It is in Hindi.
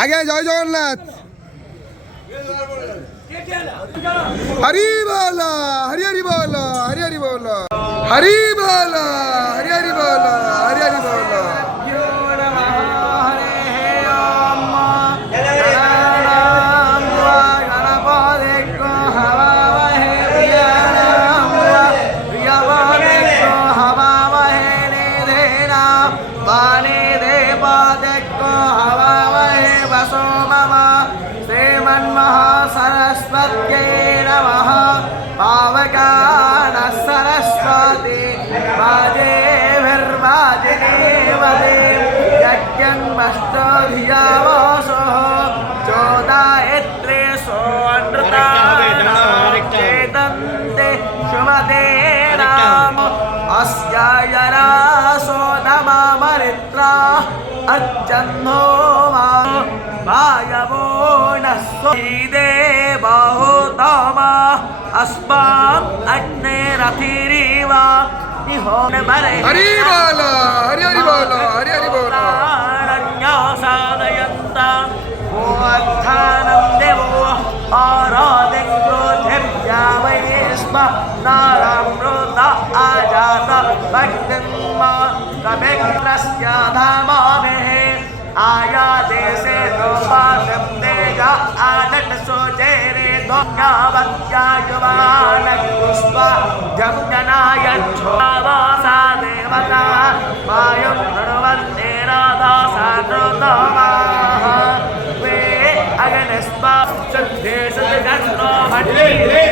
আগে জয় জগন্নাথ। হরি বল হরি হরি বল হরি হরি বল হরি বল হরি হরি বল হরি হরি বল। सरस्वत्यै नमः पावकानः सरस्वती वाजेभिर्वाजिनीवते यज्ञन्मस्तो धियावसः चोदयत्रे सोऽनृताश्चेतन्ते शुमते नाम अस्यायरासो नमामरित्रा अच्छन्नो मा वायवो नः स्वहीदे बहुतमा अस्मान् अग्निरथिरिवा निहोन बरे हरि बोल हरि हरि बोल हरि हरि बोल। साधयन्ता गोअर्थानं देवो आराधिं क्रोधेभ्यामये स्म नारामृत आजात भक्तिं मा कविग्रस्य धामाभिः आया देशे दोपादं देगा आदट सोचेरे दोन्यावत्यायुवानकुस्व जम्जनाय छोवासा देवता वायुं नृवन्ते राधासानृतमाः वे अगनस्वा शुद्धे शुद्धगन्नो भट्टिरे